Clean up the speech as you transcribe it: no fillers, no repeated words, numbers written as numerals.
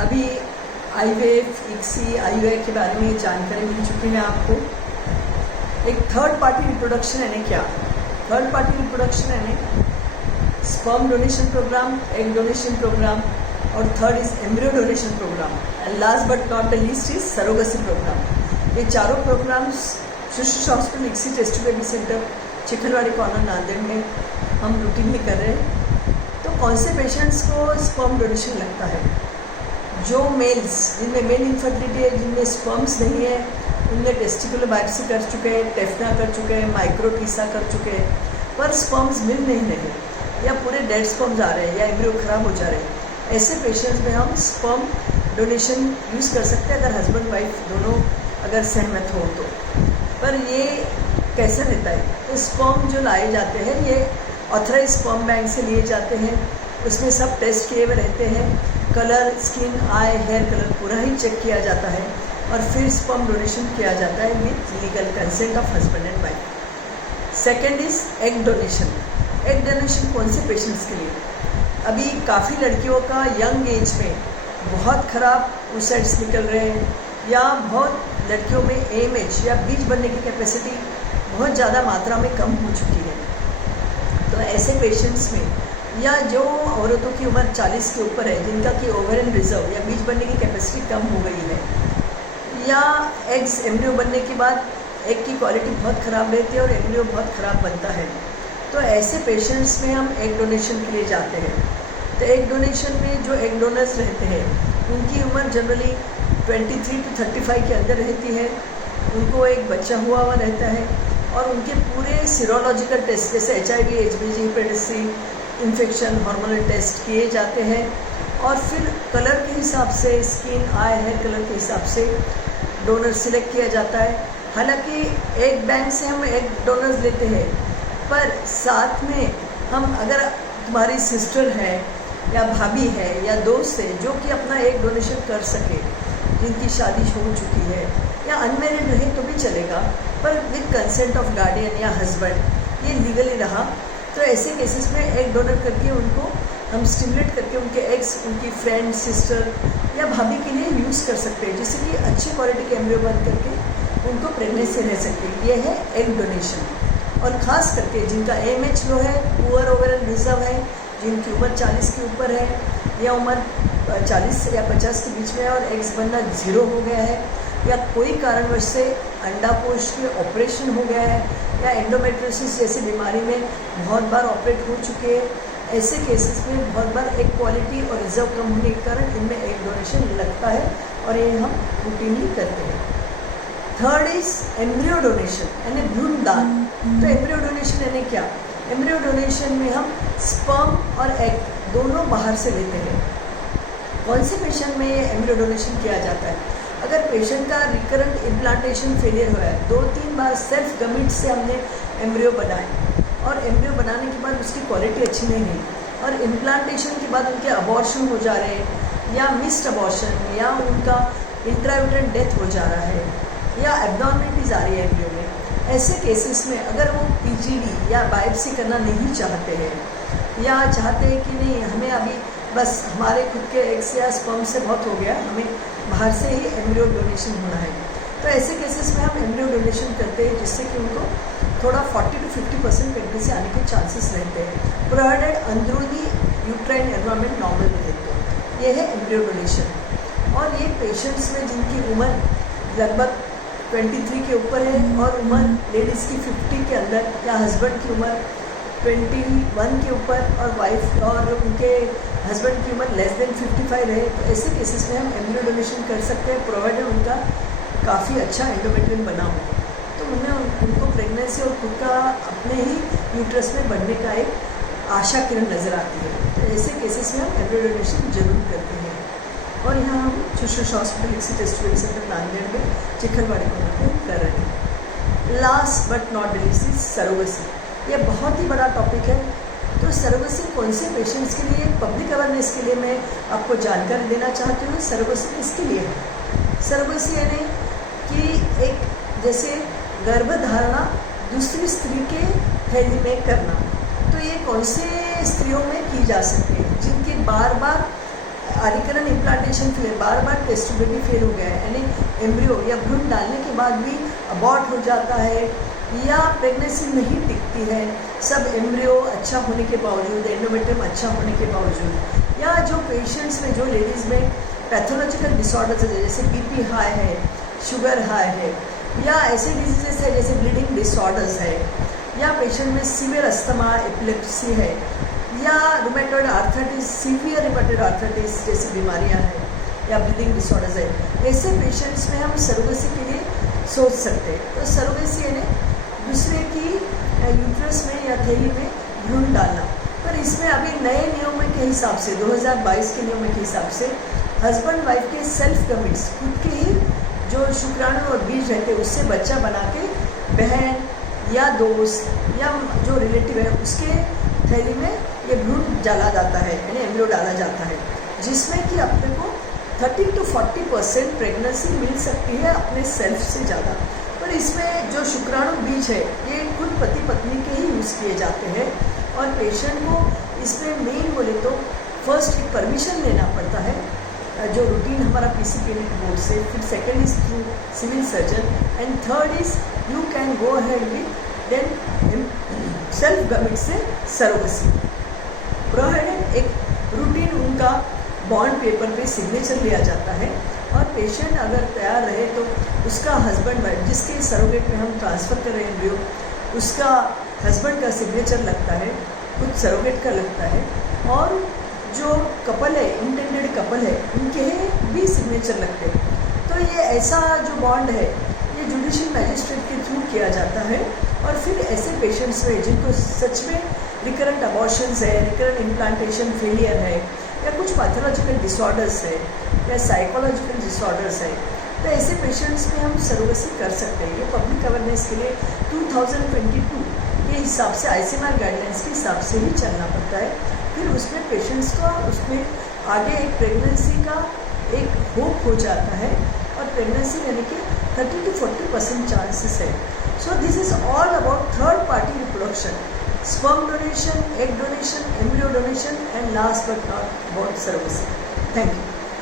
अभी IVF, ICSI, IUI के बारे में जानकारी मिल चुकी है आपको। एक थर्ड पार्टी रिप्रोडक्शन यानी क्या? थर्ड पार्टी रिप्रोडक्शन यानी sperm donation programme, egg donation programme, और third is embryo donation programme, and last but not the least is surrogacy programme. ये चारों programmes Sushrut hospital ICSI test baby centre Chikhalwadi corner Nanded में हम routine में कर रहे हैं। तो कौन से पेशेंट्स को स्पर्म डोनेशन लगता है? जो मेल्स जिनमें मेल इनफर्टिलिटी है, जिनमें स्पर्म्स नहीं है, उनमें टेस्टिकुलर बायोप्सी कर चुके हैं, टेफना कर चुके हैं, माइक्रोटीसा कर चुके हैं, पर स्पर्म्स मिल नहीं रहे, या पूरे डेड स्पर्म्स आ रहे हैं, या एम्ब्रियो खराब हो जा रहे हैं। ऐसे पेशेंट्स में हम स्पर्म डोनेशन यूज़ कर सकते हैं, अगर हस्बैंड वाइफ दोनों अगर सहमत हो तो। पर ये कैसे रहता है? तो स्पर्म जो लाए जाते हैं ये ऑथराइज स्पर्म बैंक से लिए जाते हैं। उसमें सब टेस्ट किए हुए रहते हैं, कलर, स्किन, आई, हेयर कलर पूरा ही चेक किया जाता है, और फिर स्पर्म डोनेशन किया जाता है with legal consent of husband and wife. Second is egg donation. Egg donation कौन से पेशेंट्स के लिए? अभी काफ़ी लड़कियों का यंग एज में बहुत ख़राब oocytes निकल रहे हैं, या बहुत लड़कियों में AMH या बीज बनने की कैपेसिटी बहुत ज़्यादा मात्रा में कम हो चुकी है। तो ऐसे पेशेंट्स में, या जो औरतों की उम्र 40 के ऊपर है, जिनका कि ओवेरियन रिजर्व या बीज बनने की कैपेसिटी कम हो गई है, या एग्स एम्ब्रियो बनने के बाद एग की क्वालिटी बहुत ख़राब रहती है और एम्ब्रियो बहुत ख़राब बनता है, तो ऐसे पेशेंट्स में हम एग डोनेशन के लिए जाते हैं। तो एग डोनेशन में जो एग डोनर्स रहते हैं उनकी उम्र जनरली 23 to 35 के अंदर रहती है। उनको एक बच्चा हुआ रहता है, और उनके पूरे सीरोलॉजिकल टेस्ट जैसे HIV, HBG, hepatitis C, infection, hormonal test किए जाते हैं, और फिर कलर के हिसाब से, स्किन, आई, हेयर कलर के हिसाब से डोनर सिलेक्ट किया जाता है। हालांकि एग बैंक से हम एग डोनर्स लेते हैं, पर साथ में हम अगर तुम्हारी सिस्टर है या भाभी है या दोस्त है जो कि अपना एग डोनेशन कर सके, जिनकी शादी हो चुकी है या अनमैरिड रहे तो भी चलेगा, पर विद कंसेंट ऑफ गार्डियन या हस्बैंड, ये लीगली रहा, तो ऐसे केसेस में एग डोनर करके उनको हम स्टिमुलेट करके उनके एग्स उनकी फ्रेंड, सिस्टर या भाभी के लिए यूज़ कर सकते हैं, जिससे कि अच्छी क्वालिटी के एम्ब्रियो बन करके उनको प्रेगनेंसी रह सकती है। ये है एग डोनेशन। और ख़ास करके जिनका AMH लो है, पुअर ओवेरियन रिजर्व है, जिनकी उम्र 40 के ऊपर है, या उम्र 40 या 50 के बीच में है, और एग्स बनना 0 हो गया है, या कोई कारणवश से अंडाकोश के ऑपरेशन हो गया है, या एंडोमेट्रियोसिस जैसी बीमारी में बहुत बार ऑपरेट हो चुके हैं, ऐसे केसेस में बहुत बार एग क्वालिटी और रिजर्व कम होने के कारण इनमें एग डोनेशन लगता है, और ये हम रूटीनली करते हैं। थर्ड इज एम्ब्रियो डोनेशन यानी भ्रूणदान। तो एम्ब्रियो डोनेशन यानी क्या? एम्ब्रियो डोनेशन में हम स्पर्म और एग दोनों बाहर से लेते हैं। कौन से पेशेंट में ये एम्ब्रियो डोनेशन किया जाता है? अगर पेशेंट का रिकरेंट इम्प्लांटेशन फेलियर हुआ है, 2-3 बार सेल्फ गमिट से हमने एम्ब्रियो बनाए, और एम्ब्रियो बनाने के बाद उसकी क्वालिटी अच्छी नहीं है, और इम्प्लांटेशन के बाद उनके अबॉर्शन हो जा रहे हैं, या मिस्ड अबॉर्शन, या उनका इंट्रायूटेरल डेथ हो जा रहा है, या एब्नॉर्मलिटीज आ रही है एम्ब्रियो में, ऐसे केसेस में अगर वो PGD या बायोप्सी करना नहीं चाहते हैं, या चाहते हैं कि नहीं हमें अभी बस हमारे खुद के एग्स या स्पर्म से बहुत हो गया, हमें बाहर से ही एम्ब्रियो डोनेशन होना है, तो ऐसे केसेस में हम एम्ब्रियो डोनेशन करते हैं, जिससे कि उनको थोड़ा 40 to 50% प्रेगनेंसी आने के चांसेस रहते हैं, प्रोवाइडेड अंदरूनी यूट्राइन एनवायरनमेंट नॉर्मल रहे तो। ये है एम्ब्रियो डोनेशन। और ये पेशेंट्स में जिनकी उम्र लगभग 23 के ऊपर है, और उम्र लेडीज़ की 50 के अंदर, या हस्बैंड की उम्र 21 के ऊपर, और वाइफ और उनके हस्बैंड की उम्र लेस देन 55 है, तो ऐसे केसेस में हम एम्ब्रियो डोनेशन कर सकते हैं, प्रोवाइडेड उनका काफ़ी अच्छा एंडोमेट्रियम बना हो, तो उन्हें उनको प्रेगनेंसी और खुद का अपने ही यूट्रस में बढ़ने का एक आशा किरण नज़र आती है। तो ऐसे केसेस में हम एम्ब्रियो डोनेशन जरूर करते हैं। और यहाँ हम Sushrut hospital ICSI test baby center Nanded में चिखलवाड़ी को कर रहे हैं। Last but not least is surrogacy. ये बहुत ही बड़ा टॉपिक है। तो सरोगेसी कौन से पेशेंट्स के लिए, पब्लिक अवेयरनेस के लिए मैं आपको जानकारी देना चाहती हूँ। सरोगेसी किसके लिए है? सरोगेसी यानी कि एक जैसे गर्भधारणा दूसरी स्त्री के थैली में करना। तो ये कौन से स्त्रियों में की जा सकती है? जिनकी बार बार रिकरेंट इम्प्लांटेशन फेल, बार बार टेस्टिबिलिटी फेल हो गया है, यानी एम्ब्रियो या भ्रूण डालने के बाद भी अबॉर्ट हो जाता है या प्रेगनेंसी नहीं टिकती है, सब एम्ब्रियो अच्छा होने के बावजूद, एंडोमेट्रियम अच्छा होने के बावजूद, या जो पेशेंट्स में, जो लेडीज़ में पैथोलॉजिकल डिसऑर्डर्स है जैसे बीपी हाई है, शुगर हाई है, या ऐसे डिजीजेस है जैसे ब्लीडिंग डिसऑर्डर्स है, या पेशेंट में सीवियर अस्थमा, एपिलेप्सी है, या rheumatoid arthritis, severe rheumatoid arthritis जैसी बीमारियां हैं, या ब्लीडिंग डिसऑर्डर्स है, ऐसे पेशेंट्स में हम सरोगेसी के लिए सोच सकते हैं। तो सरोगेसी यानी दूसरे की यूट्रस में या थैली में भ्रूण डालना। पर इसमें अभी नए नियमों के हिसाब से, 2022 के नियमों के हिसाब से, हस्बैंड वाइफ के सेल्फ कमिट्स, खुद के ही जो शुक्राणु और बीज रहते हैं उससे बच्चा बना के बहन या दोस्त या जो रिलेटिव है उसके थैली में ये भ्रूण डाला जाता है, यानी एम्ब्रियो डाला जाता है, जिसमें कि अपने को 30 to 40% प्रेगनेंसी मिल सकती है अपने सेल्फ से ज़्यादा। पर इसमें जो शुक्राणु बीज है ये खुद पति पत्नी के ही यूज़ किए जाते हैं, और पेशेंट को इसमें मेन बोले तो फर्स्ट एक परमिशन लेना पड़ता है, जो रूटीन हमारा पीसीपीएनएट बोर्ड से, फिर second is through civil surgeon, and third is you can go ahead with then self gamete से सरोगेसी प्रोवाइडेड। एक रूटीन उनका बॉन्ड पेपर पे सिग्नेचर लिया जाता है, और पेशेंट अगर तैयार रहे तो उसका हस्बैंड वाइफ जिसके सरोगेट में हम ट्रांसफ़र कर रहे हैं एम्ब्रियो, उसका हस्बैंड का सिग्नेचर लगता है, खुद सरोगेट का लगता है, और जो कपल है, इंटेंडेड कपल है, उनके भी सिग्नेचर लगते हैं। तो ये ऐसा जो बॉन्ड है ये जुडिशियल मैजिस्ट्रेट के थ्रू किया जाता है, और फिर ऐसे पेशेंट्स में जिनको सच में रिकरेंट अबॉर्शंस है, रिकरेंट इम्प्लांटेशन फेलियर है, या कुछ पैथोलॉजिकल डिसऑर्डर्स है, या साइकोलॉजिकल डिसऑर्डर्स है, तो ऐसे पेशेंट्स में हम सरोगेसी कर सकते हैं। ये पब्लिक अवेयरनेस के लिए 2022 के हिसाब से आईसीएमआर गाइडलाइंस के हिसाब से ही चलना पड़ता है। फिर उसमें पेशेंट्स का उसमें आगे एक प्रेगनेंसी का एक होप हो जाता है, और प्रेगनेंसी लेने के 30 to 40% चांसेस है। So this is all about third party reproduction, sperm donation, egg donation, embryo donation, and last but not about surrogacy. Thank you.